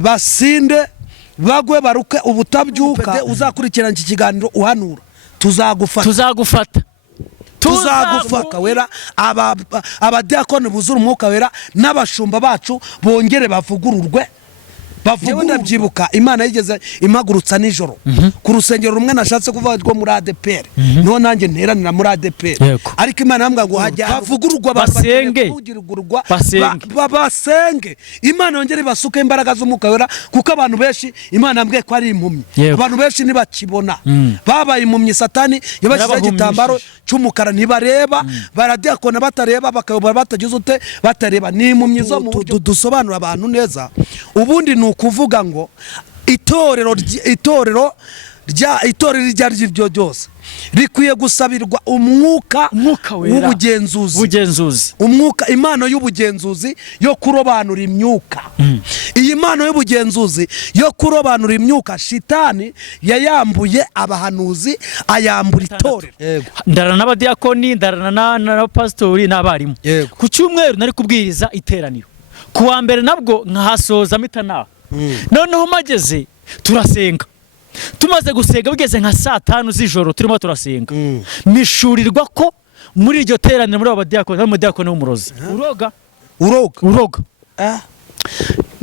basinde bagwe baruke ubutabyuka uzakurikirana iki kiganiro uhanura tuzagufata wera abadiakoni buzura umwuka wera n'abashumba bacu bongere bavugururwe ndabyibuka Imana yigeze impagurutsa nijoro ku rusengero rumwe nashatse kuvuga rwo muri ADPR no nanjye nteranira muri ADPR ariko Imana yambwa ngo hajya havugururwa basenge Imana yongere basuke imbaraga z'umwuka wera kuko abantu benshi Imana yambwiye ko ari impumyi abantu benshi ntibakibona babaye impumyi satani yabashyize igitambaro cy'umukara ntibareba baradiakona batareba bakayobora batagize ute batareba ni impumyi zo mu buryo dusobanura abantu neza ubundi kuvuga ngo itorero ryo ryose rikwiye gusabirwa umwuka w'ubugenzuzi umwuka impano y'ubugenzuzi yo kurobanura imyuka iyi mpano y'ubugenzuzi yo kurobanura imyuka shitani yayambuye abahanuzi ayambura itorero ndarana n'abadiakoni ndarana n'abapastori n'abarimu ku cyumweru nari kubwiriza iteraniro ku wa mbere nabwo nkahasoza mitana noneho mageze turasenga tumaze gusenga bigeze nka saa 5 z'ijoro turimo turasenga mishurirwa ko muri iryo teraniro muri abadiakoni n'umudiakoni w'umurozi uroga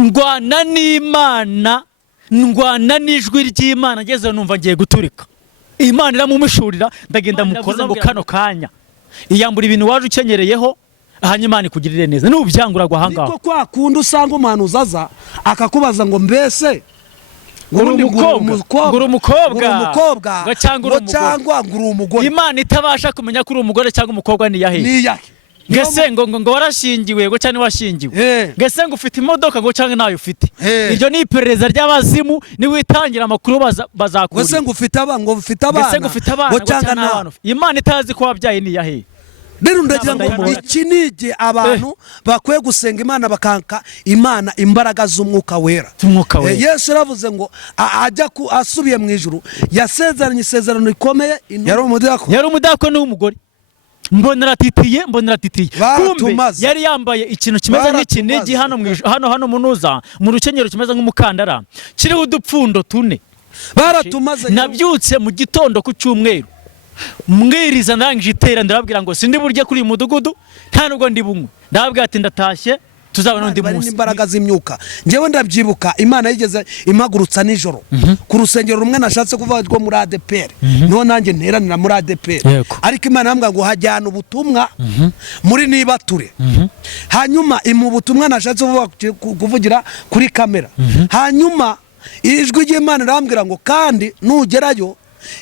ngwana n'Imana ndwana n'ijwi ry'Imana ngeze numva ngiye guturika Imana iramumishurira ndagenda mukoza ngo kano kanya iyambura ibintu waje ukenyereyeho hanyuma ni kugirire neza n'ubyangura guhanga niko kwa kundi usanga umuntu uzaza akakubaza ngo mbese nguru umukobwa cyangwa nguru umugore Imana itabasha kumenya ko uri umugore cyangwa umukobwa ni yahe ngese ngo warashingiwe ngo cyane washingiwe ngese ngo ufite imodoka ngo cyangwa nayo ufite iryo ni iperereza ry'abazimu ni witangira amakuru bazakura ngese ngo ufite abana ngo cyangwa nayo Imana itazi ko wabyaye ni yahe rero ndagira ngo ikinige abantu bakwiye gusenga Imana bakanka Imana imbaraga z'umwuka wera Yesu yaravuze ngo ajya asubiye mu ijuru yasezeranye isezerano rikomeye yari umudakoni w'umugore mbona ratitiye kumbe yari yambaye ikintu kimeze nk'ikinigi hano munuza mu rukenyero kimeze nk'umukandara kiriho udupfundo 4 baratumaze nabyutse mu gitondo ku cyumweru mwiriza ndangije itera ndababwira ngo sindi burye kuri mudugudu nta nubwo ndi bunywe ndababwira ati ndatashye tuzabona undi munsi imbaraga z'imyuka njewe ndabyibuka Imana yigeze impagurutsa nijoro ku rusengero rumwe nashatse kuvuga rwo muri ADPR no nanjye nteranira muri ADPR ariko Imana yambwa ngo hajyana ubutumwa muri nibature hanyuma mu butumwa nashatse kuvugira kuri kamera hanyuma ijwi ry'Imana rambwira ngo kandi nugerayo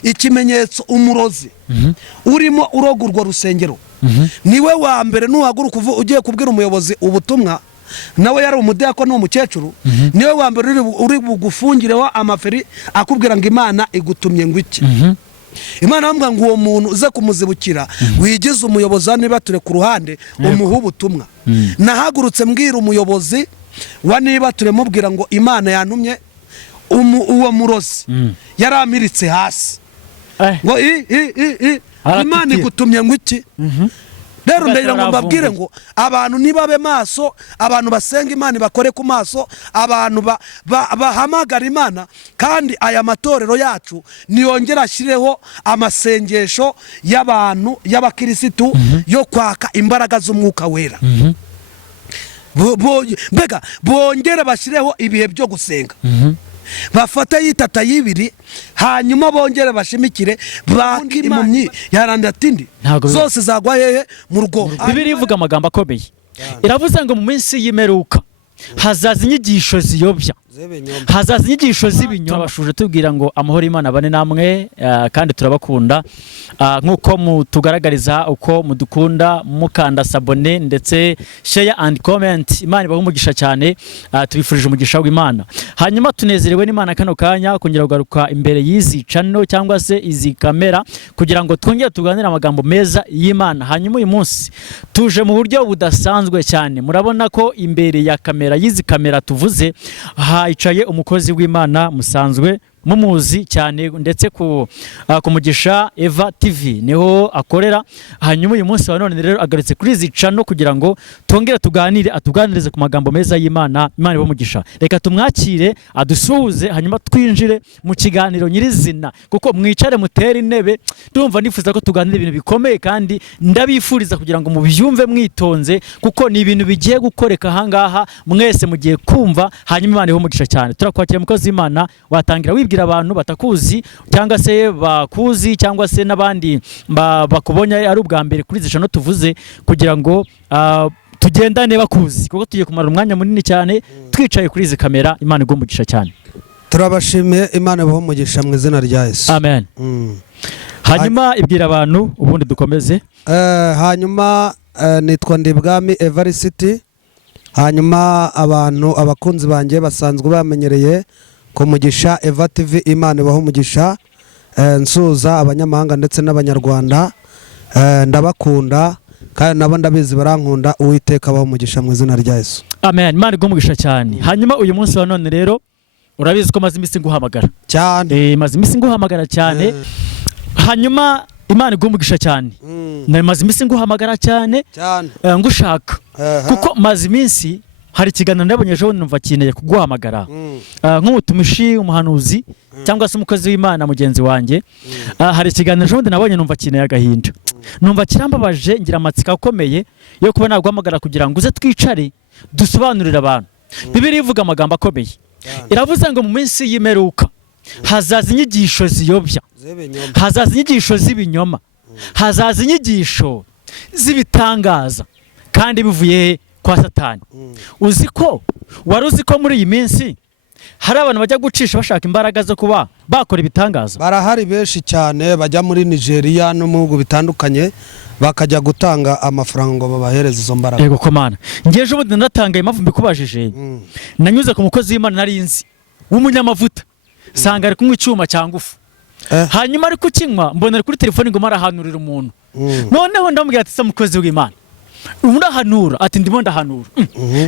ikimenyetso umurozi urimo urogurwa rusengero niwe wa mbere nuhaguruka ugiye kubwira umuyobozi ubutumwa nawe yari umudiakoni n'umukecuru niwe wa mbere uri bugufungireho amaferi akubwira ngo Imana igutumye ngo iki Imana yambwa ngo uwo muntu uze kumuzibukira wigize umuyobozi niba ture ku ruhande umuha ubutumwa nahagurutse mbwira umuyobozi wa niba ture mubwira ngo Imana yantumye uwo murozi yaramiritse hasi ngo Imana igutumye ngo iki rero ndagira ngo mbabwire ngo abantu nibabe maso abantu basenga Imana bakore ku maso abantu bahamagara Imana kandi aya matorero yacu niyongera ashyireho amasengesho y'abantu y'abakirisitu yo kwaka imbaraga z'umwuka wera mbega bongere bashyireho ibihe byo gusenga bafata yitata y'ibiri hanyuma bongere bashimikire impumyi yaranda atindi zose zagwa hehe mu rugo Bibiliya ivuga amagambo akomeye iravuze ngo mu minsi y'imperuka hazaza inyigisho ziyobya hazaza inyigisho z'ibinyoma bashuje tubwira ngo amahoro Imana bane namwe kandi turabakunda nkuko mutugaragariza uko mudukunda mukanda sabone ndetse share and comment Imana ibahe umugisha cyane tubifurije umugisha w'Imana hanyuma tunezerewe n'Imana kano kanya kongera kugaruka imbere y'izi channel cyangwa se izi kamera kugira ngo twongere tuganire amagambo meza y'Imana hanyuma uyu munsi tuje mu buryo budasanzwe cyane murabona ko imbere ya kamera y'izi kamera tuvuze hicaye umukozi w'Imana musanzwe mumuzi cyane ndetse ku Mugisha Eva TV niho akorera. Hanyuma uyu munsi wa none rero agarutse kuri izi channel kugira ngo tongere atuganirize ku magambo meza y'Imana. Imana ibamugisha. Reka tumwakire adusuhuze hanyuma twinjire mu kiganiro nyirizina, kuko mwicare mutere intebe. Ndumva nifuza ko tuganira ibintu bikomeye kandi ndabifuriza kugira ngo mubyumve mwitonze, kuko ni ibintu bigiye gukoreka ahangaha mwese mugiye kumva. Hanyuma Imana ibamugisha cyane. Turakwakira mukozi w'Imana, watangira wibwira abantu batakuzi cyangwa se bakuzi cyangwa se n'abandi bakubonye ari ubwa mbere kuri izi channel tuvuze, kugira ngo tugendane bakuzi, kuko tugiye kumara umwanya munini cyane twicaye kuri izi kamera. Imana igumugisha cyane. Turabashimiye, Imana ibamugisha mu izina rya Yesu. Amen. Hanyuma ibwira abantu ubundi dukomeze. Hanyuma nitwa Ndibwami Evariste. Hanyuma abakunzi banjye basanzwe bamenyereye ku Mugisha Eva TV. Imana ibamugisha. Nsuza abanyamahanga ndetse n'abanyarwanda, ndabakunda kandi nabo ndabizi barankunda. Uwiteka abamugisha mu izina rya Yesu. Amen. Imana igumugisha cyane. Hanyuma uyu munsi wa none rero urabizi ko maze iminsi nguhamagara cyane. Maze iminsi nguhamagara cyane. Hanyuma Imana igumugisha cyane. Maze iminsi nguhamagara cyane ngushaka, kuko maze iminsi hari ikiganiro ndabonye ejo numva kineye kuguhamagara nk'umutumishi, umuhanuzi cyangwa se umukozi w'Imana mugenzi wanjye. Hari ikiganiro ejo nabonye numva kineye agahinda, numva kirambabaje, ngira amatsiko akomeye yo kuba naguhamagara kugira ngo uze twicare dusobanurire abantu. Bibiliya ivuga amagambo akomeye, iravuze ngo mu minsi y'imperuka hazaza inyigisho ziyobya, hazaza inyigisho z'ibinyoma, hazaza inyigisho z'ibitangaza kandi bivuye kwa Satani. Wari uzi ko muri iyi minsi hari abantu bajya gucisha bashaka imbaraga zo kuba bakora ibitangaza? Barahari benshi cyane bajya muri Nigeria no mu bihugu bitandukanye bakajya gutanga amafaranga ngo babahereze izo mbaraga. Yego komana, ngeje ubundi ndatangaye impamvu mbikubajije. Nanyuze ku mukozi w'Imana nari nzi w'umunyamavuta, sanga ari kunywa icyuma cya ngufu. Hanyuma ari kukinywa mbona ari kuri telefone ngo marahanurira umuntu. Noneho ndamubwira ati se mukozi w'Imana urahanura? Ati ndimo ndahanura.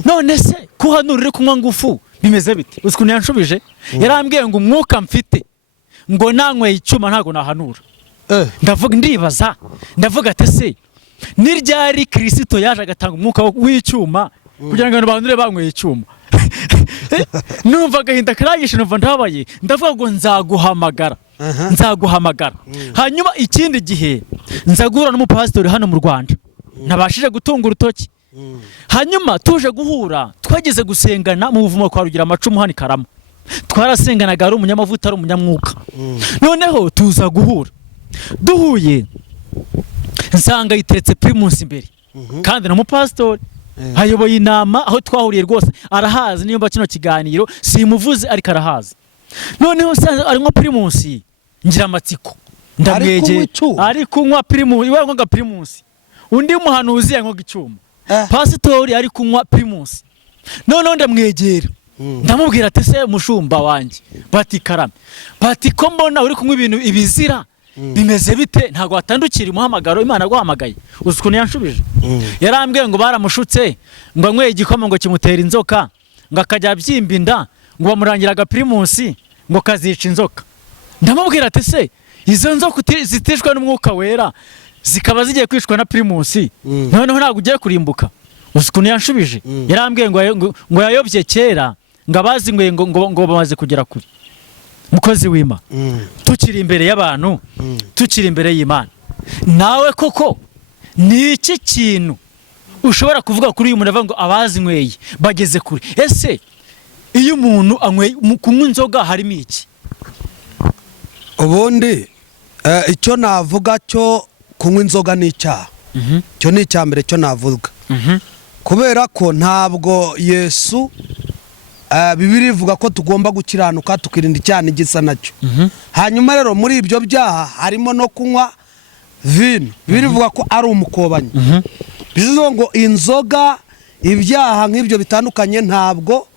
None se kuhanurira kunywa ngufu bimeze bite? Ukuntu yanshubije, yarambwiye ngo umwuka mfite ngo nanyweye icyuma ntago nahanura. Ndibaza ndavuga ati se ni ryari Kristo yaje agatanga umwuka w'icyuma kugira ngo abantu banyweye icyuma? Numva agahinda karagisha, numva ndabaye, ndavuga ngo nzaguhamagara. Hanyuma ikindi gihe nzagura n'umupastori hano mu Rwanda, nabashije gutunga urutoki. Hanyuma tuje guhura, twageze gusengana mu buvumo kwa Rugira amacumu hano Karama. Twarasenganaga, ari umunyamavuta, ari umunyamwuka. Noneho tuza guhura, duhuye nsanga yiteretse Primus imbere, kandi na mupastori hayoboye inama aho twahuriye rwose arahazi. Niyo mba kino kiganiro simuvuze ariko arahazi. Noneho ari nko Primus, ngira amatsiko ndamwegeye, ari kunywa Primus, iwe ngo Primus. Undi muhanuzi yankoga icyuma, pastori ari kunywa Primus. Noneho ndamwegera, ndamubwira ati se mushumba wanjye, bati Karame, bati ko mbona uri kunywa ibintu ibizira bimeze bite? Ntago watandukira umuhamagaro Imana guhamagaye. Ukuntu yanshubije, yarambwiye ngo baramushutse ngo anyweye igikoma ngo kimutera inzoka, ngo akajya abyimba inda, ngo bamurangiraga Primus ngo kazica inzoka. Ndamubwira ati se izo nzoka zitishwe n'umwuka wera zikaba zigiye kwicwa na Primus, noneho ntago ugiye kurimbuka? Ukuntu yanshubije, yarambwiye ngo yayobye kera, ngo abazinyweye ngo bamaze kugera kure. Mukozi w'Imana, tukiri imbere y'abantu, tukiri imbere y'Imana, nawe koko ni iki kintu ushobora kuvuga kuri uyu muntu avuga ngo abazinyweye bageze kure? Ese iyo umuntu anyweye kunywa inzoga harimo iki? Ubundi icyo navuga cyo kunywa inzoga ni icyaha. Cyo ni icya mbere cyo navuga, kubera ko ntabwo Yesu Bibiliya ivuga ko tugomba gukiranuka tukirinda icyaha n'igisa nacyo. Hanyuma rero muri ibyo byaha harimo no kunywa vino. Bibiliya ivuga ko ari umukobanyi. Bivuze ngo inzoga, ibyaha nk'ibyo bitandukanye ntabwo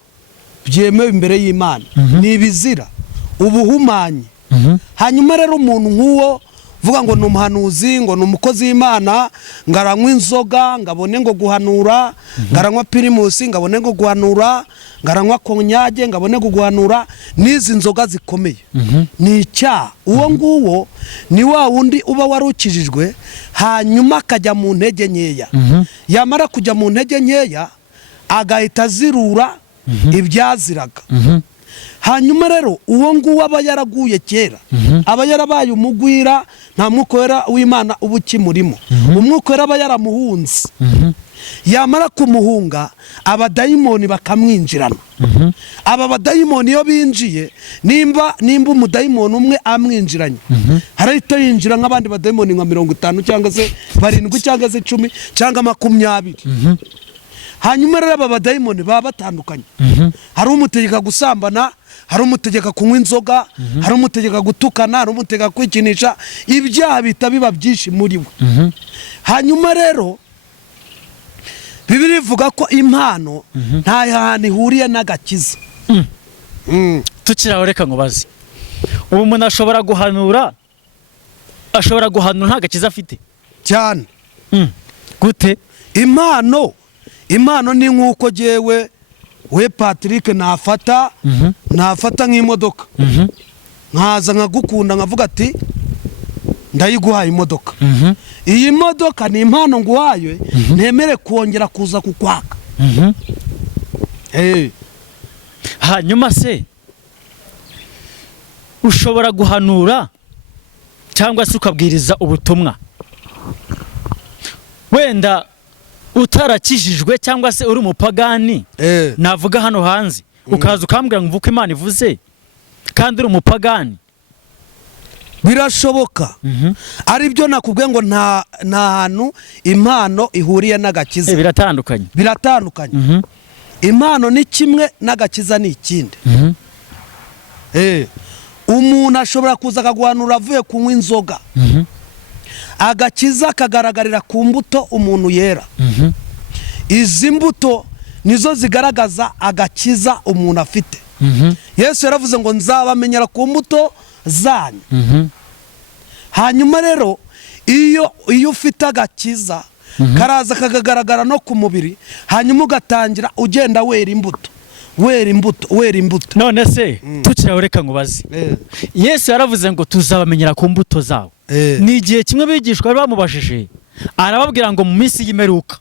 byemewe imbere y'Imana, ni ibizira, ubuhumanyi. Hanyuma rero umuntu nk'uwo vuga ngo ni umuhanuzi, ngo ni umukozi w'Imana, ngaranywa inzoga ngabone ngo guhanura, ngaranywa pirimusi ngabone ngo guhanura, ngaranywa konyage ngabone ngo guhanura, n'izi nzoga zikomeye ni icyaha. Uwo nguwo ni wa wundi uba warukijijwe hanyuma akajya mu ntege nkeya, yamara kujya mu ntege nkeya agahita azirura ibyaziraga. Hanyuma rero uwo nguwo aba yaraguye kera, aba yarabaye umugwira, nta mwuka wera w'Imana uba ukimurimo, umwuka wera aba yaramuhunze. Yamara kumuhunga abadayimoni bakamwinjirana. Aba badayimoni iyo binjiye, nimba umudayimoni umwe amwinjiranye, harahita yinjira nk'abandi badayimoni nka 50 cyangwa se 7 cyangwa se 10 cyangwa 20. Hanyuma rero aba badayimoni baba batandukanye. Hari umutegeka gusambana, hari umutegeka kunywa inzoga, hari umutegeka gutukana, hari umutegeka kwikinisha, ibyaha bita biba byinshi muri we. Hanyuma rero Bibiliya ivuga ko impano nta hantu ihuriye n'agakiza. Tukiraho reka nkubaze, ubu umuntu ashobora guhanura nta gakiza afite cyane. Gute? Impano ni nk'uko jewe we Patrick nafata nk'imodoka, nkaza nkagukunda nkavuga ati ndayiguhaye imodoka. Iyi modoka ni impano nguhaye, ntemere kongera kuza kukwaka. Hanyuma se ushobora guhanura cyangwa se ukabwiriza ubutumwa, wenda utarakijijwe cyangwa se uri umupagani, navuga hano hanze, ukaza ukambwira ngo mvuke Imana ivuze kandi uri umupagani, birashoboka. Ari byo nakubwiye ngo nta hantu impano ihuriye n'agakiza. Biratandukanye. Impano ni kimwe n'agakiza ni ikindi. Umuntu ashobora kuza akaguhanura avuye kunywa inzoga, agakiza kagaragarira ku mbuto umuntu yera. Izi mbuto nizo zigaragaza agakiza umuntu afite. Yesu yaravuze ngo nzabamenyera ku mbuto zanyu. Hanyuma rero iyo ufite agakiza karaza kagagaragara no ku mubiri, hanyuma ugatangira ugenda wera imbuto. None se tukiraho reka nkubaze, Yesu yaravuze ngo tuzabamenyera ku mbuto zabo. Ni igihe kimwe bigishwa bari bamubajije, arababwira ngo mu minsi y'imperuka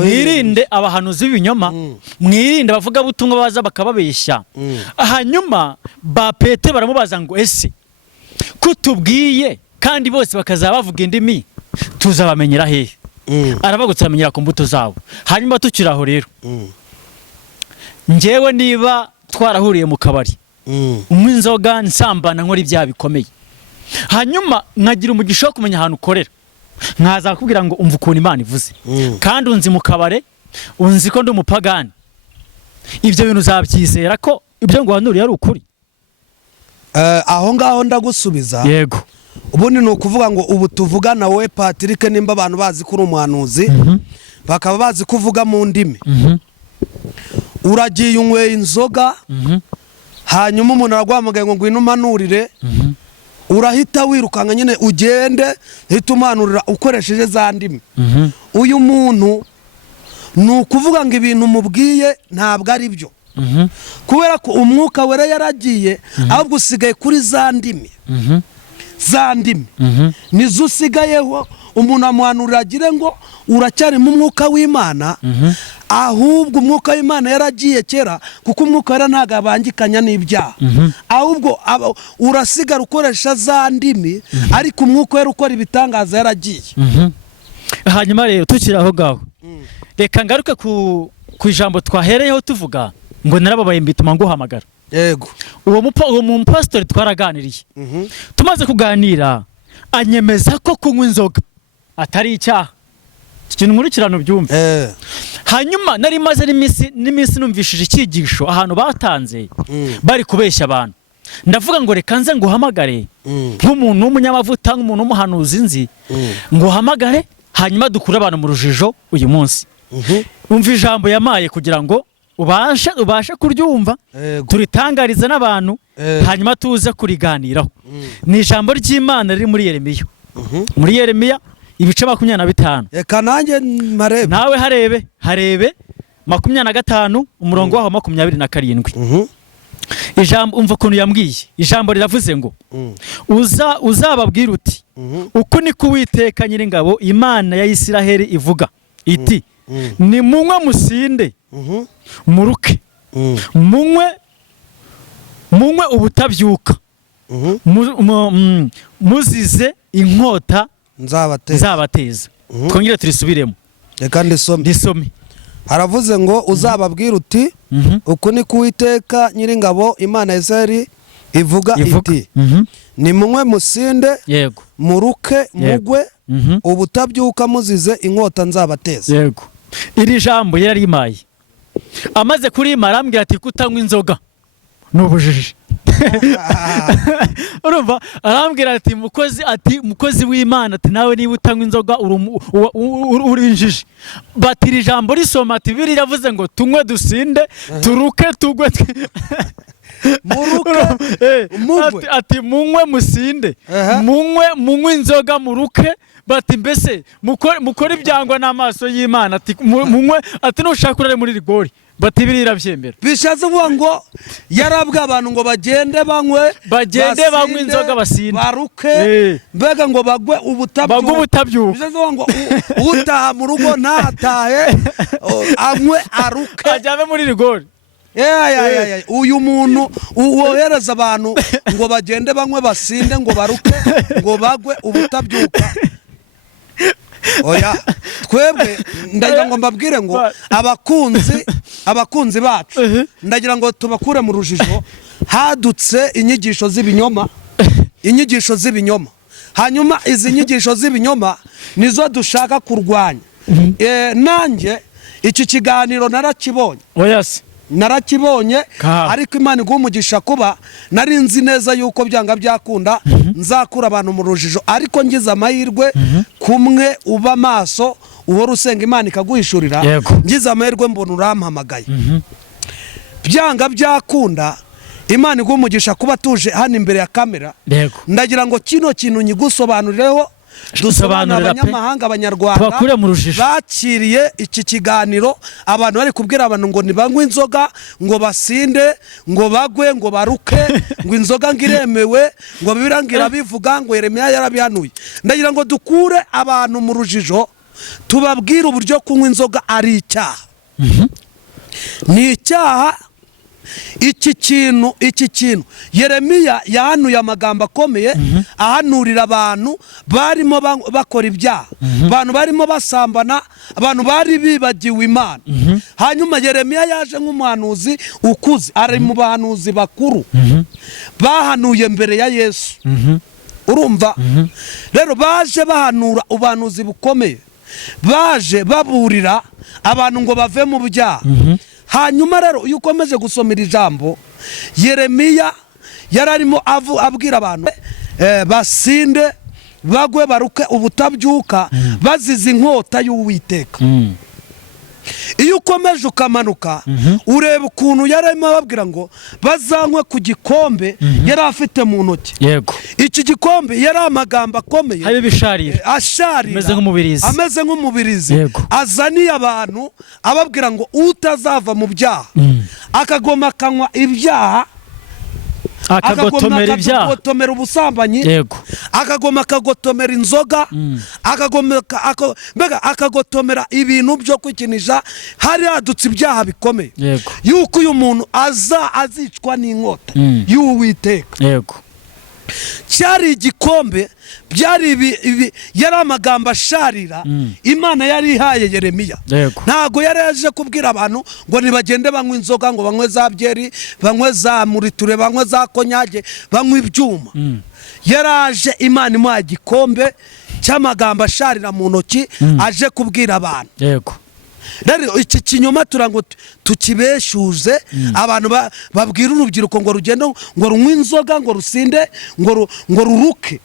mwirinde abahanuzi b'ibinyoma, mwirinde bavuga butumwa baza bakababeshya. Hanyuma ba Petero baramubaza ngo ese kutubwiye kandi bose bakazaba bavuga indimi, tuzabamenyera hehe? Arabagutse bamenyera ku mbuto zabo. Hanyuma tukiraho rero, njyewe niba twarahuriye mu kabari, unywa inzoga, nsambana, nkora ibyaha bikomeye, hanyuma nkagira umugisha wo kumenya ahantu ukorera, nkaza kubwira ngo umva ukuntu Imana ivuze, kandi unzi mu kabare, unzi ko ndi umupagani, ibyo bintu uzabyizera ko ibyo ngo wanuriye ari ukuri? Aho ngaho ndagusubiza. Yego. Ubundi ni ukuvuga ngo ubu tuvugana wowe Patrick, nimba abantu bazi ko uri umuhanuzi, bakaba bazi kuvuga mu ndimi, uragiye unyweye inzoga, hanyuma umuntu araguhamagaye ngo ngwino umanurire, urahita wirukanka nyine ugende uhita umanurira ukoresheje za ndimi. Uyu muntu ni ukuvuga ngo ibintu umubwiye ntabwo ari byo, kubera ko umwuka wera yaragiye, ahubwo usigaye kuri za ndimi. Nizo usigayeho. Umuntu amuhanurira agire ngo uracyari mu mwuka w'Imana, ahubwo umwuka w'Imana yaragiye kera, kuko umwuka wera ntago abangikanya n'ibyaha, ahubwo urasigara ukoresha za ndimi, ariko umwuka wera ukora ibitangaza yaragiye. Hanyuma rero tukiraho gaho, reka ngaruke ku ijambo twahereyeho tuvuga ngo narababaye mbituma nguhamagara. Yego. Uwo mupastori twaraganiriye, tumaze kuganira anyemeza ko kunywa inzoga atari icyaha. Ikintu nkurikirano byumve. Hanyuma nari maze n'iminsi numvishije icyigisho ahantu batanze bari kubeshya abantu. Ndavuga ngo reka nze nguhamagare nk'umuntu w'umunyamavuta, nk'umuntu w'umuhanuzi nzi, nguhamagare hanyuma dukure abantu mu rujijo uyu munsi. Umva ijambo yamaye kugira ngo ubashe kuryumva, turitangariza n'abantu, hanyuma tuze kuriganiraho. Ni ijambo ry'Imana riri muri Yeremiya muri Yeremiya ibice 25. Reka nanjye marebe. Nawe harebe 25 umurongo waho 27. Ijambo umva ukuntu yambwiye. Ijambo riravuze ngo uzababwira uti uko ni Uwiteka Nyiringabo Imana ya Isiraheli ivuga iti ni munywe musinde muruke munywe ubutabyuka muzize inkota nzabateza. Twongere turisubiremo. Reka ndisome. Haravuze ngo uzababwira uti uko ni Uwiteka Nyiringabo Imana ya Isiraheli ivuga iti ni munywe musinde yego muruke mugwe ubutabyuka muzize inkota nzabateza. Yego. Iri jambo yari imaye amaze kurima arambwira ati kutanywa inzoga n'ubujiji. Urumva arambwira ati mukozi w'Imana ati nawe niba utanywa inzoga urinjije. Batira ijambo risoma ati biri yavuze ngo tunywe dusinde turuke tugwe muruke ati munywe musinde munywe inzoga muruke. Bati mbese mukora ibyangwa n'amaso y'Imana ati munywe ati nushaka urare muri rigori. Bati birira byembera. Bishatse vuga ngo yarabwa abantu ngo bagende banywe inzoga basinde baruke mbega ngo bagwe ubutabyuka. Bishatse vuga ngo utaha mu rugo ntatahe anywe aruke ajyame muri rigori. Uyu muntu wohereza abantu ngo bagende banywe basinde ngo baruke ngo bagwe ubutabyuka. Oya twebwe ndagira ngo mbabwire ngo abakunzi bacu ndagira ngo tubakure mu rujijo. Hadutse inyigisho z'ibinyoma hanyuma izi nyigisho z'ibinyoma nizo dushaka kurwanya. Nanjye iki kiganiro narakibonye ariko Imana iguha umugisha kuba nari nzi neza yuko byanga byakunda nzakura abantu mu rujijo, ariko ngize amahirwe kumwe uba maso uhora usenga Imana ikaguhishurira. Ngize amahirwe mbona urampamagaye. Byanga byakunda Imana iguha umugisha kuba tuje hano imbere ya kamera. Ndagira ngo kino kintu nyigusobanurireho dusobanurira abanyamahanga abanyarwanda bakiriye iki kiganiro. Abantu bari kubwira abantu ngo nibanywe inzoga ngo basinde ngo bagwe ngo baruke ngo inzoga ngiremewe ngo birangira bivuga ngo Yeremiya yarabihanuye. Ndagira ngo dukure abantu mu rujijo tubabwire uburyo kunywa inzoga ari icyaha. Ni icyaha. Iki kintu Yeremiya yahanuye amagambo akomeye ahanurira abantu barimo bakora ibyaha, abantu barimo basambana, abantu bari bibagiwe Imana. Hanyuma Yeremiya yaje nk'umuhanuzi ukuze, ari mu bahanuzi bakuru bahanuye mbere ya Yesu. Urumva rero baje bahanura ubuhanuzi bukomeye, baje baburira abantu ngo bave mu byaha. Hanyuma rero iyo ukomeje gusomera ijambo Yeremiya yararimo abwira abantu basinde bagwe baruke ubutabyuka bazize inkota y'Uwiteka. Iyo ukomeje ukamanuka ureba ukuntu yararimo ababwira ngo bazanywe ku gikombe yari afite mu ntoki. Iki gikombe yari amagambo akomeye asharira ameze nk'umubirizi azaniye abantu ababwira ngo utazava mu byaha akagoma akanywa ibyaha akagotomera ubusambanyi akagoma akagotomera inzoga akagotomera ibintu byo kwikinisha. Hari hadutse ibyaha bikomeye yuko uyu muntu azicwa n'inkota y'Uwiteka. Cyari igikombe yari amagambo asharira Imana yari ihaye Yeremiya. Ntago yari yaje kubwira abantu ngo nibagende banywe inzoga ngo banywe za byeri banywe za muriture banywe za konyage banywe ibyuma. Yaraje Imana imuha igikombe cy'amagambo asharira mu ntoki aje kubwira abantu. Rero iki kinyoma turango tukibeshuze abantu babwira urubyiruko ngo rugendo ngo runywe inzoga ngo rusinde ngo ruruke.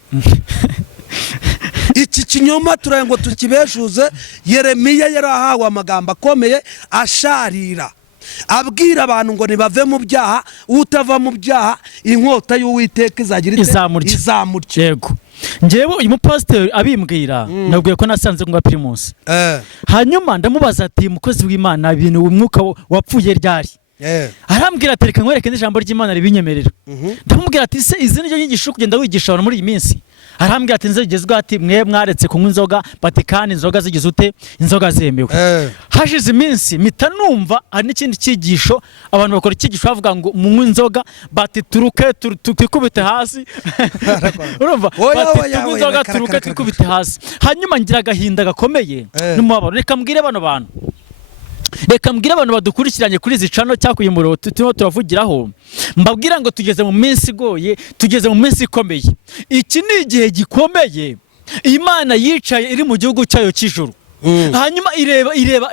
Iki kinyoma turango tukibeshuze. Yeremiya yarahawe amagambo akomeye asharira abwira abantu ngo nibave mu byaha, utava mu byaha inkota y'Uwiteka izagira izamurye. njyewe uyu mupasiteri abimbwira nabwiye ko nasanze ngo Primus hanyuma ndamubaza ati mukozi w'Imana ibintu umwuka wapfuye ryari arambwira ati reka nkwereke n'ijambo ry'Imana ribinyemerera ndamubwira ati se izi nizo nyigisho kugenda wigisha abantu muri iyi minsi arambwira ati nzigezwe ati mwe mwaretse kunywa inzoga batikani inzoga zigize ute inzoga zemewe hashize iminsi mita numva hari n'ikindi cyigisho abantu bakora icyigisho bavuga ngo munywe inzoga bati turuke tukubite hasi urumva bati tunywe inzoga turuke tukubite hasi hanyuma ngira agahinda gakomeye n'umubabaro reka mbwire bano bantu badukurikiranye kuri izi channel cyakuye umuro turimo turavugiraho mbabwira ngo tugeze mu minsi igoye tugeze mu minsi ikomeye iki ni igihe gikomeye Imana yicaye iri mu gihugu cyayo cy'ijuru hanyuma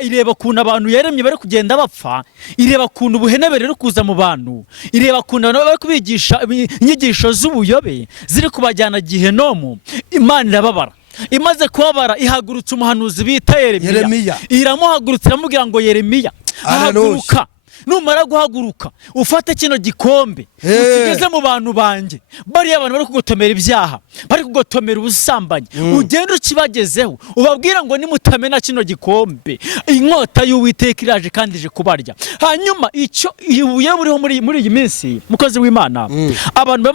ireba kuntu abantu yaremye bari kugenda bapfa ireba kuntu ubuhenebere rero kuza mu bantu ireba kuntu abantu bari kubigisha inyigisho z'ubuyobe ziri kubajyana gihenomu Imana irababara imaze kubabara ihagurutse umuhanuzi bita Yeremiya iramuhagurutse iramubwira ngo Yeremiya haguruka numara guhaguruka ufate kino gikombe ukigeze mu bantu banjye bari abantu bari kugotomera ibyaha bari kugotomera ubusambanyi ugenda ukibagezeho ubabwira ngo nimutamena kino gikombe inkota y'Uwiteka iraje kandi ije kubarya hanyuma icyo ibuye buriho muri iyi minsi mukozi w'Imana abantu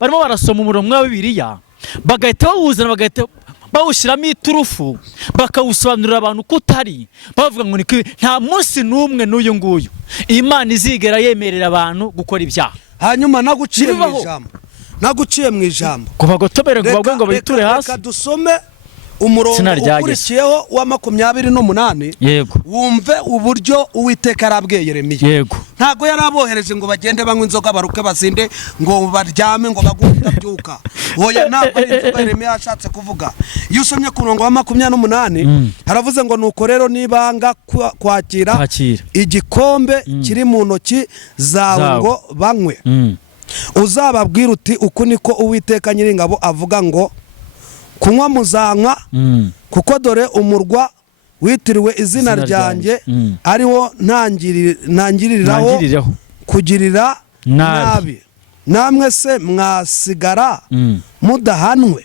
barimo barasoma umurongo wa Bibiliya bagahita bawuzana bagahita bawushyiramo iturufu bakawusobanurira abantu ko utari bavuga ngo nta munsi n'umwe n'uyu nguyu Imana izigera yemerera abantu gukora ibyaha hanyuma naguciye mu ijambo kubagotobere ngo biture hasi reka dusome umurongo ukurikiyeho wa 28 yego wumve uburyo Uwiteka arabwiye Yeremiya yego ntago yarabohereje ngo bagende banywa inzoga baruke bazinde ngo baryame ngo baguta byuka hoya ntabwo inzoga Yeremiya yashatse kuvuga iyo usomye ku murongo wa 28 haravuze ngo nuko rero nibanga kwakira igikombe kiri mu ntoki zawe ngo banywe uzababwira uti uku niko Uwiteka Nyiringabo avuga ngo kunywa muzanywa kuko dore umurwa witiriwe izina ryanjye ariwo ntangiriraho kugirira nabi namwe se mwasigara mudahanwe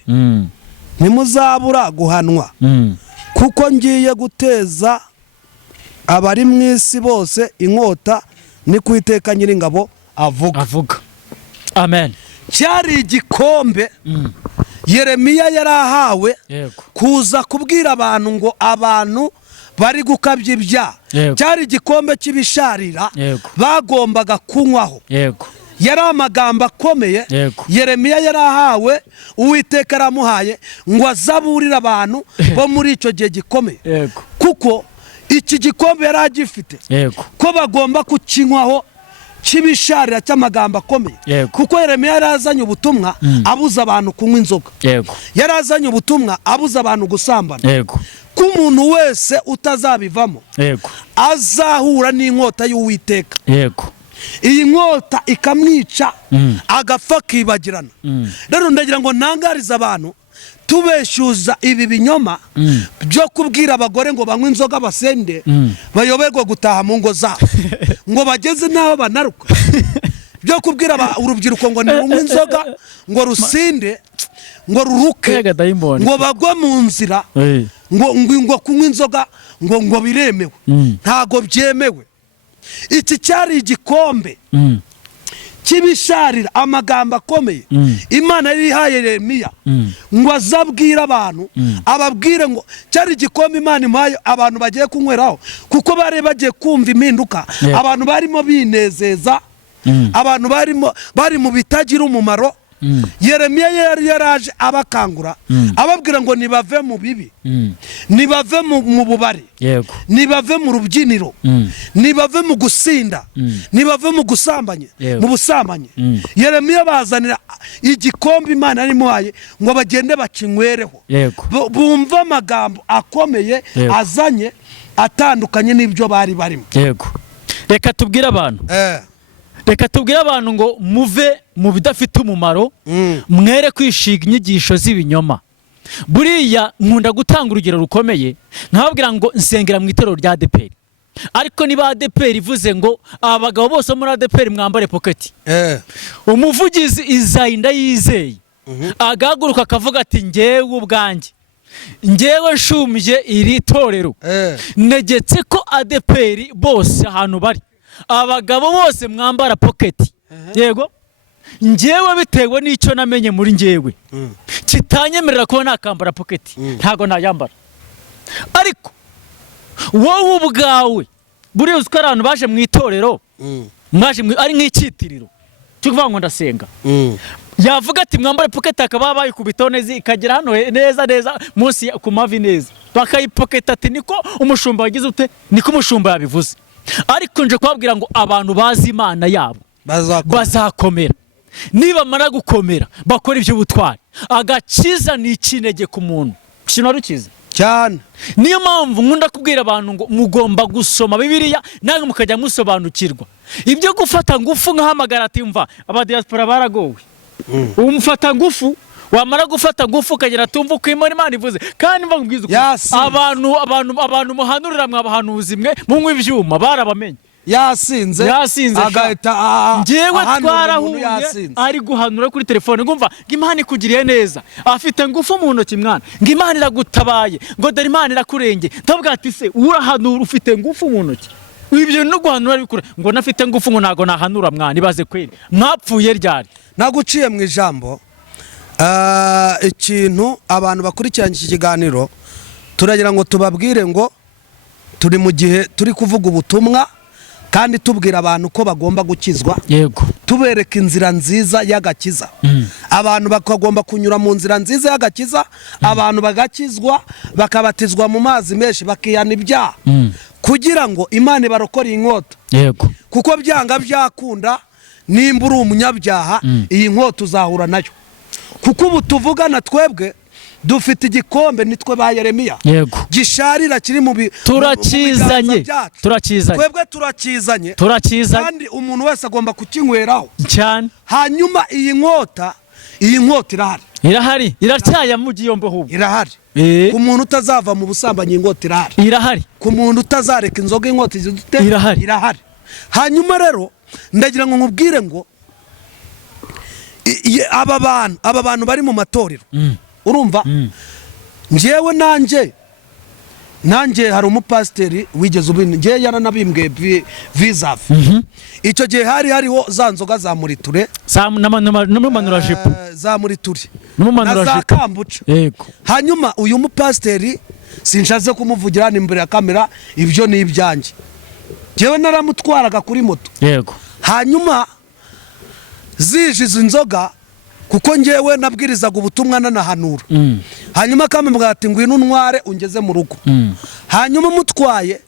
ntimuzabura guhanwa kuko ngiye guteza abari mu isi bose inkota ni ku Uwiteka Nyiringabo avuga amen cyari igikombe Yeremiya yarahawe kuza kubwira abantu ngo abantu bari gukabya ibyaha cyari igikombe cy'ibisharira bagombaga kunywaho yari amagambo akomeye Yeremiya yarahawe Uwiteka aramuhaye ngo azaburire abantu bo muri icyo gihe gikomeye kuko iki gikombe yari agifite ko bagomba kukinywaho kibisharira cy'amagambo akomeye kuko Yeremiya yarazanye ubutumwa abuza abantu kunywa inzoga yarazanye ubutumwa abuza abantu gusambana ko umuntu wese utazabivamo azahura n'inkota y'Uwiteka iyi nkota ikamwica agapfa kibagirana rero ndagira ngo ntangarize abantu tubeshyuza ibi binyoma byo kubwira abagore ngo banywe inzoga basende bayoberwa gutaha mu ngo zabo ngo bageze naho banaruka byo kubwira urubyiruko ngo nirunywe inzoga ngo rusinde ngo ruruke ngo bagwe mu nzira ngo kunywa inzoga ngo biremewe ntago byemewe iki cyari igikombe kibisharira amagambo akomeye Imana yari ihaye Yeremiya ngo azabwira abantu ababwire ngo cyari igikombe Imana imuhaye abantu bagiye kunyweraho kuko bari bagiye kumva impinduka abantu barimo binezeza abantu bari mu bitagira umumaro Yeremiya yari yaraje abakangura ababwira ngo nibave mu bibi nibave mu bubari nibave mu rubyiniro nibave mu gusinda nibave mu gusambanya mu busambanyi Yeremiya bazanira igikombe Imana yarimuhaye ngo bagende bakinywereho bumva amagambo akomeye azanye atandukanye n'ibyo bari barimo reka tubwire abantu ngo muve mu bidafite umumaro mwere kwishiga inyigisho z'ibinyoma buriya nkunda gutanga urugero rukomeye nkababwira ngo nsengera mu itorero rya ADEPR ariko niba ADEPR ivuze ngo abagabo bose muri ADEPR mwambare pocket umuvugizi Izayi Ndayizeye agahaguruka akavuga ati ngewe ubwanjye ngewe nshumije iri torero negetse ko ADPR bose ahantu bari abagabo bose mwambara pocket yego ngewe bitewe n'icyo namenye muri ngewe kitanyemerera ko nakambara pocket ntago nayambara ariko wowe ubwawe buriya uziko abantu baje mu itorero mwaje ari nk'icyitiriro cyo kuvuga ngo ndasenga yavuga ati mwambare pocket akaba bayikubitaho neza ikagera hano neza munsi ku mavi neza bakayipocket ati niko umushumba wagize ute niko umushumba yabivuze ariko nje kubabwira ngo abantu bazi Imana yabo bazakomera nibamara gukomera bakora iby'ubutwari agakiza ni ikinege ku muntu kino rukiza cyane niyo mpamvu nkunda kubwira abantu ngo mugomba gusoma Bibiliya nange mukajya musobanukirwa ibyo gufata ngufu nkahamagara ati mva abadiaspora baragowe umfata ngufu wamara gufata ngufu kagera tumva uko Imana ivuze kandi mva ngubwiza abantu muhanurira mwabahanuzi mwe munywa ibyuma barabamenye yasinze agahita ngewe twarahuye ari guhanura kuri telefone ngumva ng'Imana ikugiriye neza afite ngufu mu ntoki mwana ng'Imana iragutabaye ngo dore Imana irakurenge tabwa ati se urahanura ufite ngufu mu ntoki ibyo no guhanura bikura ngo nafite ngufu ngo nago nahanura mwana ibaze kweli mwapfuye ryari naguciye mu ijambo ikintu abantu bakurikiranye iki kiganiro turagira ngo tubabwire ngo turi mu gihe turi kuvuga ubutumwa kandi tubwira abantu ko bagomba gukizwa yego tubereka inzira nziza y'agakiza abantu bakagomba kunyura mu nzira nziza y'agakiza abantu bagakizwa bakabatizwa mu mazi menshi bakiyana ibyaha kugira ngo Imana ibarokore inkota yego kuko byanga byakunda nimba uri umunyabyaha iyi nkota uzahura nayo kuko ubu tuvugana twebwe dufite igikombe nitwe ba Yeremiya yego gisharira kiri mu turakizanye twebwe turakizanye kandi umuntu wese agomba kukinyweraho cyane hanyuma iyi nkota irahari iracyaya mu giyombo hubu irahari ku muntu utazava mu busambanyi inkota irahari ku muntu utazareka inzoga inkota izidute irahari hanyuma rero ndagira ngo nkubwire ngo aba bantu bari mu matorero urumva njewe nanjye hari umupasiteri wigeze ubindi njewe yaranabimbwe visa icyo gihe hariho za nzoga za muriture n'umumanura jipo za muriture n'umumanura jipo za kambuca hanyuma uyu mupasiteri sinshaze kumuvugira imbere ya kamera ibyo ni ibyanjye njewe naramutwaraga kuri moto yego hanyuma zijiza inzoga kuko ngewe nabwirizaga ubutumwa nanahanura hanyuma kamembwa ati ngwino ntware ungeze mu rugo hanyuma mutwaye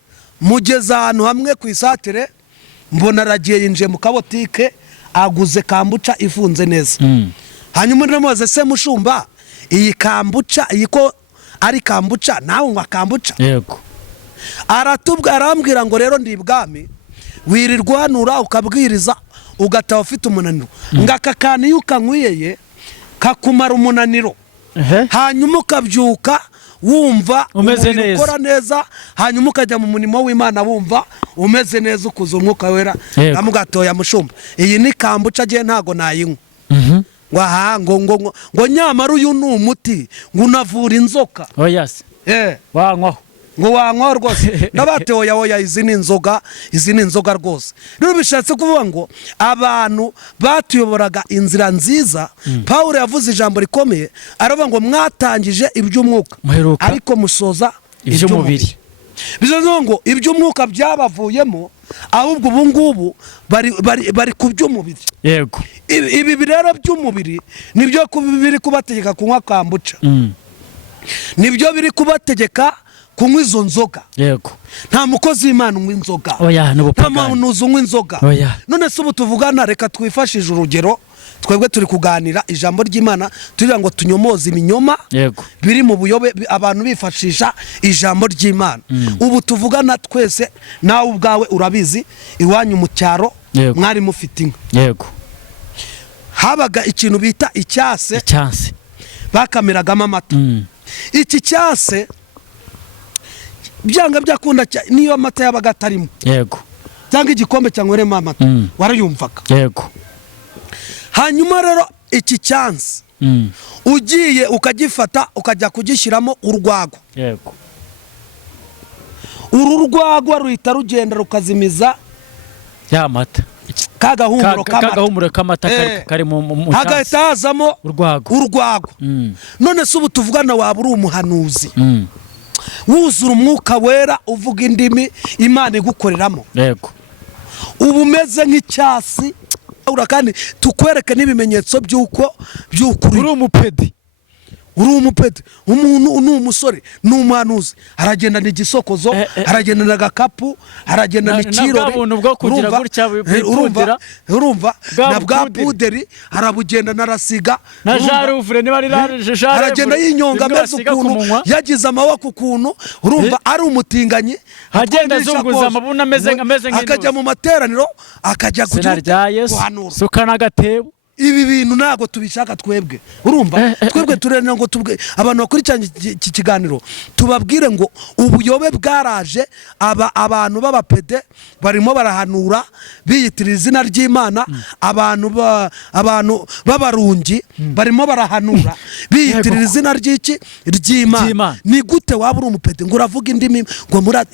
mugeza ahantu hamwe ku isatere mbona aragiye yinjiye mu kabotike aguze kambuca ifunze neza hanyuma ndamubaza se mushumba iyi kambuca iyi ko ari kambuca nawe unywa kambuca yego arambwira ngo rero ndi ibwami wirirwanura ukabwiriza ugataha ufite umunaniro ngaka kantu iyo ukanywiyeye kakumara umunaniro hanyuma ukabyuka wumva umeze ukora neza hanyuma ukajya mu murimo w'Imana wumva umeze neza ukuza umwuka wera namugatoya mushumba iyi ni kambuca agiye ntago nayinywa ngo nyamara uyu ni umuti ngo unavura inzoka wanywaho ngo wanywa rwose nabatewe oya izi ni inzoga rwose rero bishatse kuvuga ngo abantu batuyoboraga inzira nziza Paulo yavuze ijambo rikomeye aravuga ngo mwatangije iby'umwuka ariko musoza iby'umubiri bivuze ngo iby'umwuka byabavuyemo ahubwo ubu ngubu bari ku by'umubiri yego ibi rero by'umubiri nibyo biri kubategeka kunywa kambuca nibyo biri kubategeka kunywa izo nzoga yego nta mukozi w'Imana unywa inzoga nta muntu unywa inzoga none se ubu tuvugana reka twifashije urugero twebwe turi kuganira ijambo ry'Imana turiya ngo tunyomoze ibinyoma biri mu buyobe abantu bifashisha ijambo ry'Imana ubu tuvugana twese nawe ubwawe urabizi iwanyu mu cyaro mwari mufite inka yego habaga ikintu bita icyase bakamiragamo amata iki cyase byanga byakunda niyo amata yabaga atarimo yego cyangwa igikombe cyangweremo amata warayumvaga yego hanyuma rero iki cyansi ugiye ukagifata ukajya kugishyiramo urwagwa. Yego. Uru rwagwa ruhita rugenda rukazimiza ya mata, kagahumuro k'amata kari mu hagahita hazamo urwagwa. None se ubu tuvugana waba uri umuhanuzi wuzura umwuka wera uvuga indimi Imana igukoreramo. Yego. Ubu umeze nk'icyasi kandi tukwereke n'ibimenyetso by'uko uri umupedi. Umuntu ni umusore, ni umuhanuzi, haragendana igisokozo, haragendana agakapu, haragendana ikirori, urumva na bwa puderi, harabugendana arasiga, na jaruvure niba ari jaruvure, haragenda yinyonga ameze ukuntu, yagize amaboko ukuntu, urumva ari umutinganyi, hagenda azunguza amabuna ameze nk'intuzi, akajya mu materaniro, akajya guhanura, suka n'agatebo. Ibi bintu ntago tubishaka twebwe, urumva twebwe turena ngo abantu bakurikiranye iki kiganiro tubabwire ngo ubuyobe bwaraje, abantu b'abapede barimo barahanura biyitirira izina ry'Imana, abantu b'abarungi barimo barahanura biyitirira izina ry'Imana. Ni gute waba uri umupede ngo uravuga indimi ngo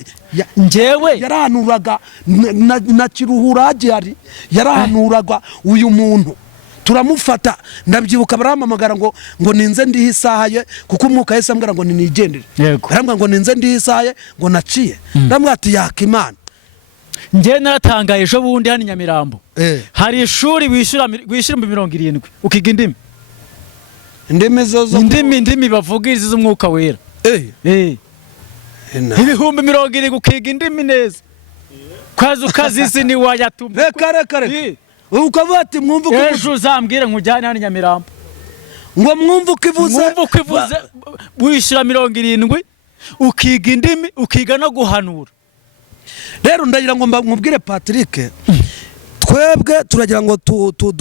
njyewe yarahanuraga na Kiruhura gihari, yarahanuraga uyu muntu turamufata, ndabyibuka baramamagara ngo ninze ndiho isaha ye, kuko umwuka Yesu ambwira ngo nigendere, arambwira ngo ninze ndiho isaha ye ngo naciye, ndamwira ati yaka Imana. Njye naratangaye ejo bundi hano Nyamirambo, hari ishuri wishyura 70 ukiga indimi bavuga izi umwuka wera, 70 ukiga indimi neza, kwaza ukazisi ni wayatumye reka ukavuga ati mwumva uko ejo uzambwire nkujyane hano Nyamirambo ngo mwumva uko ivuze wishyura 70 ukiga indimi ukiga no guhanura. Rero ndagira ngo mubwire Patrick, twebwe turagira ngo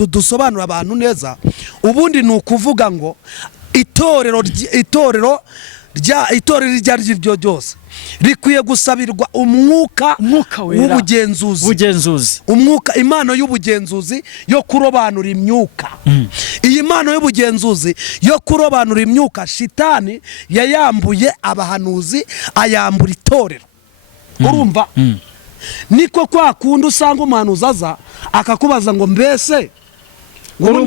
dusobanure abantu neza. Ubundi ni ukuvuga ngo itorero ryo ryose rikwiye gusabirwa umwuka w'ubugenzuzi, impano y'ubugenzuzi yo kurobanura imyuka. Iyi mpano y'ubugenzuzi yo kurobanura imyuka Shitani yayambuye abahanuzi, ayambura itorero. Urumva niko kwa kundi usanga umuhanuzi aza akakubaza ngo mbese nguru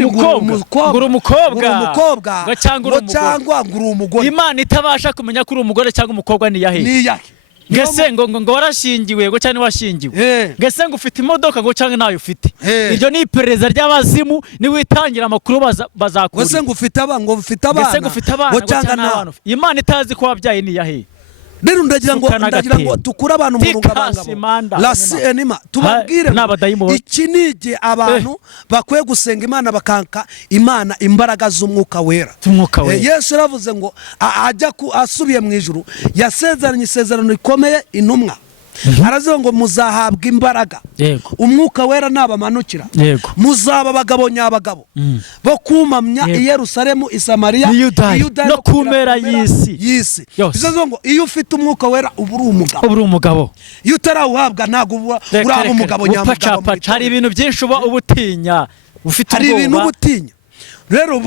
umukobwa cyangwa nguru umugore. Imana itabasha kumenya ko uri umugore cyangwa umukobwa ni yahe. Ngese ngo warashingiwe ngo cyane washingiwe, ngese ngo ufite imodoka ngo cyangwa nayo ufite. Iryo ni iperereza ry'abazimu, ni witangira amakuru bazakuri. Ngese ngo ufite abana ngo cyangwa nawe. Imana itazi ko wabyaye ni yahe. Rero ndagira ngo tukura abantu mu rungabangabo lasi enima tubabwire iki nige abantu bakwiye gusenga Imana, bakanka Imana imbaraga z'umwuka wera. Yesu yaravuze ngo ajya asubiye mu ijuru yasezeranye isezerano rikomeye intumwa, aravuga ngo muzahabwa imbaraga, umwuka wera nabamanukira, muzaba abagabo nyabagabo bo kumamya i Yerusalemu, i Samariya, i Yudaya no kumera y'isi. Bivuze ngo iyo ufite umwuka wera uba uri umugabo, iyo utarawuhabwa ntabwo uraba umugabo nyamugabo. Hari ibintu byinshi uba ubutinya, ufite hari ibintu ubutinya. Rero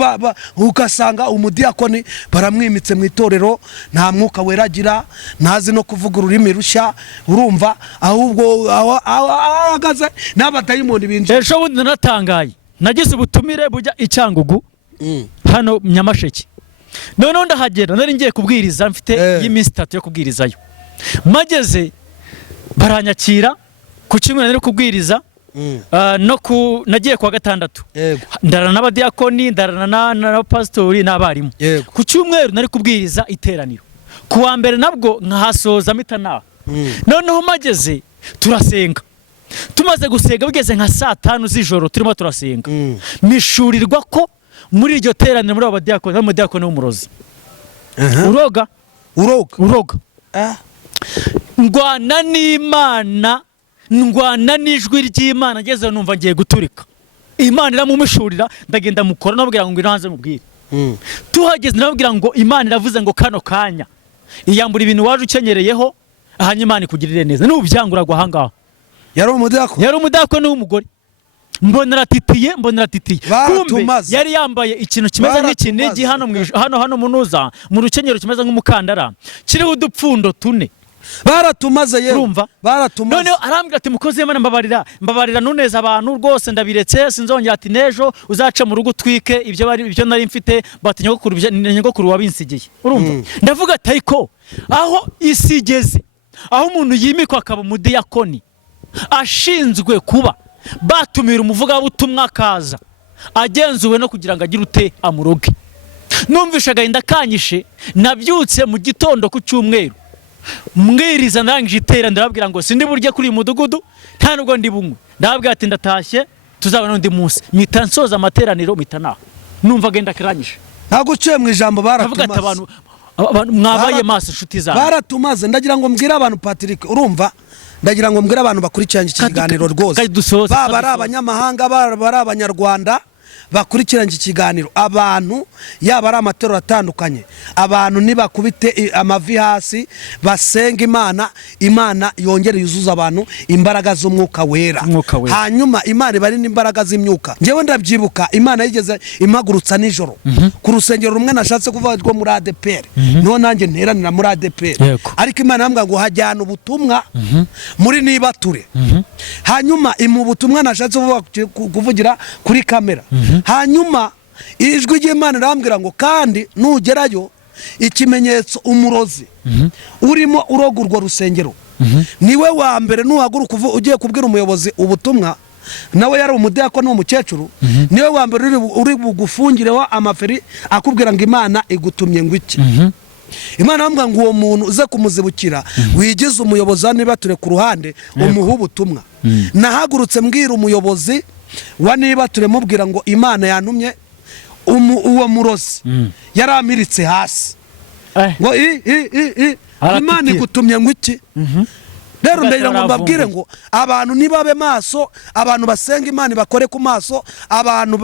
ugasanga umudiyakoni baramwimitse mu itorero, nta mwuka wera agira, ntazi no kuvuga ururimi rushya, urumva ahubwo ahagaze n'abadayimoni binjira. Ejo bundi naratangaye, nagize ubutumire bujya i Cyangugu hano Nyamasheke, noneho ndahagera nari ngiye kubwiriza, mfite y'iminsi 3 yo kubwirizayo. Mageze baranyakira ku cyumweru nari kubwiriza, nagiye kwa gatandatu ndarana n'abadiyakoni, ndarana n'abapasitori n'abarimu. Ku cyumweru nari kubwiriza iteraniro, ku wa mbere nabwo nkahasoza mitana. Noneho mageze turasenga, tumaze gusenga bigeze nka 5 z'ijoro turimo turasenga, mishurirwa ko muri iryo teraniro muri abadiyakoni n'umudiyakoni w'umurozi uroga ndwana n'Imana, ndwana n'ijwi ry'Imana, ngeze numva ngiye guturika. Imana iramumishurira, ndagenda mukora nabwira ngo iranze mubwire. Tuhageze nabwira ngo Imana iravuze ngo kano kanya iyambura ibintu waje ukenyereyeho, ahanye Imana ikugirire neza. N'ubyangura gwa hangaho. Yari umudiyakoni w'umugore. mbona aratitiye kumbe Baratumaze. yari yambaye ikintu kimeze nk'ikinigi hano munuza mu rukenyero kimeze nk'umukandara kiriho udupfundo 4. baratumaze yewe urumva baratumaze. noneho arambwira ati mukozi w'Imana mbabarira nuneza abantu rwose ndabiretse sinzongera, ati nejo uzaca mu rugo twike ibyo nari mfite bati nyogokuru wabinsigiye. urumva ndavuga ati ariko aho isigeze, aho umuntu yimikwa akaba umudiyakoni ashinzwe kuba batumira umuvugabutumwa akaza agenzuwe no kugira ngo agire ute amuroge. Numvisha agahinda kanyishe, nabyutse mu gitondo ku cyumweru mbwiriza ndangije itera ndababwira ngo sindi burye kuri mudugudu nta nubwo ndi bunywe. Ndababwira ati ndatashye tuzabona undi munsi, mpita nsoza amateraniro mpita naho numva agenda kiranyishe. Ntaguciye mu ijambo baratumaze. abantu mwabaye maso inshuti zawe baratumaze. Ndagira ngo mbwire abantu Patrick, urumva, ndagira ngo mbwire abantu bakurikiranye iki kiganiro rwose, baba ari abanyamahanga baba ari abanyarwanda bakurikiranye iki kiganiro, abantu yaba ari amatorero atandukanye, abantu nibakubite amavi hasi basenga Imana yongere yuzuza abantu imbaraga z'umwuka wera. Hanyuma Imana bari n'imbaraga z'imyuka. Ngewe ndabyibuka Imana yigeze impagurutsa nijoro ku rusengero rumwe nashatse kuva rwo muri ADPR, niho nanjye nteranira muri ADPR, ariko Imana yambwa ngo hajyana ubutumwa muri Nibature. Hanyuma mu butumwa nashatse kuvugira kuri kamera, hanyuma ijwi ry'Imana rambwira ngo kandi nugerayo ikimenyetso umurozi urimo uroga urwo rusengero niwe wa mbere nuhaguruka ugiye kubwira umuyobozi ubutumwa, nawe yari umudiyakoni w'umukecuru, niwe wa mbere uri bugufungireho amaferi akubwira ngo Imana igutumye ngo iki. Imana yambwira ngo uwo muntu uze kumuzibukira wigize umuyobozi wa Nibature ku ruhande umuha ubutumwa. Nahagurutse mbwira umuyobozi wa Nibature mubwira ngo Imana yantumye uwo murozi yaramiritse hasi ngo Imana igutumye ngo iki. Rero ndagira ngo mbabwire ngo abantu nibabe maso, abantu basenga Imana bakore ku maso, abantu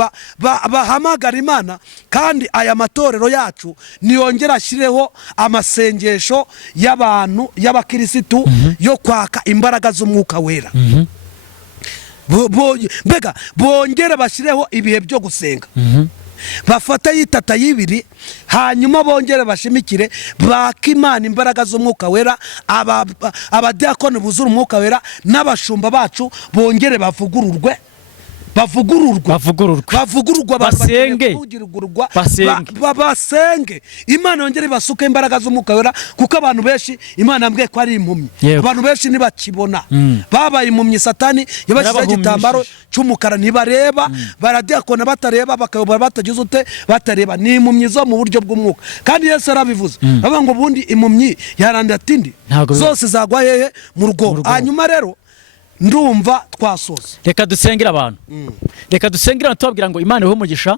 bahamagara Imana, kandi aya matorero yacu niyongera ashyireho amasengesho y'abantu y'abakirisitu yo kwaka imbaraga z'umwuka wera. Mbega bongere bashyireho ibihe byo gusenga, bafata yitata y'ibiri, hanyuma bongere bashimikire baka Imana imbaraga z'umwuka wera. Abadiyakoni buzura umwuka wera n'abashumba bacu bongere bavugururwe basenge Imana yongere basuke imbaraga z'umwuka wera, kuko abantu benshi Imana yambwiye ko ari impumyi. Abantu benshi ntibakibona, babaye impumyi. Satani yabashyizeho igitambaro cy'umukara, ntibareba, baradiyakona batareba, bakayobora batagize ute batareba. Ni impumyi zo mu buryo bw'umwuka, kandi Yesu arabivuze avuga ngo ubundi impumyi yaranda atindi zose zagwa hehe mu rugo. Hanyuma rero ndumva twasoza, reka dusengera abantu, reka dusengera tubabwira ngo Imana iho umugisha.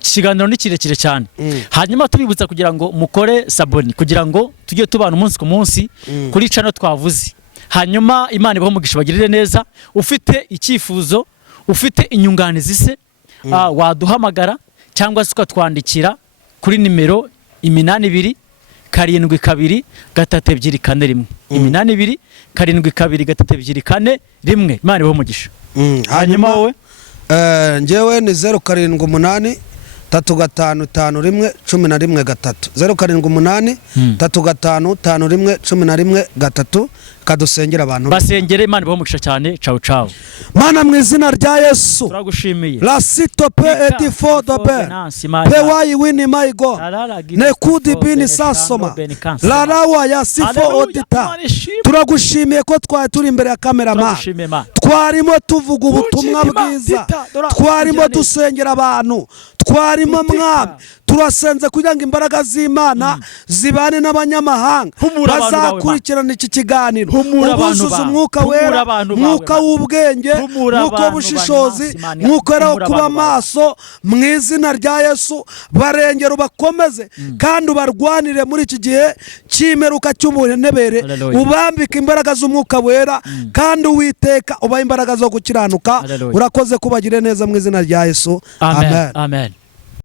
Ikiganiro ni kirekire cyane, hanyuma tubibutsa kugira ngo mukore saboni kugira ngo tujye tubana umunsi ku munsi kuri channel twavuze. Hanyuma Imana iho umugisha, bagirire neza. Ufite icyifuzo, ufite inyunganizi se, waduhamagara cyangwa se ukatwandikira kuri nimero 82 7 2 3 4 1 7 2 3 1. Imana iho umugisha. Hanyuma wowe ngewe ni 078 355 11 078 355 11 kadusengera abantu basengere. Imana iho umugisha cyane. Ciao ciao. Mana mu izina rya Yesu turagushimiye. La sito pe eti fodo pe pe wayi wini my God ne kudi bini sasoma la rawa ya sifo odita. Turagushimiye ko twari turi imbere ya kamera, twarimo tuvuga ubutumwa bwiza, twarimo dusengera abantu, twarimo Mwami turasenze kugira ngo imbaraga z'Imana zibane n'abanyamahanga bazakurikirana iki kiganiro, ubuzuza umwuka wera, mwuka w'ubwenge, mwuka w'ubushishozi, mwuka wera wo kuba maso. Mu izina rya Yesu barengera ubakomeze kandi ubarwanire muri iki gihe cy'imeruka cy'ubuhenebere, ubambika imbaraga z'umwuka wera kandi Uwiteka ubaha imbaraga zo gukiranuka. Urakoze kubagire neza mu izina rya Yesu. Amen.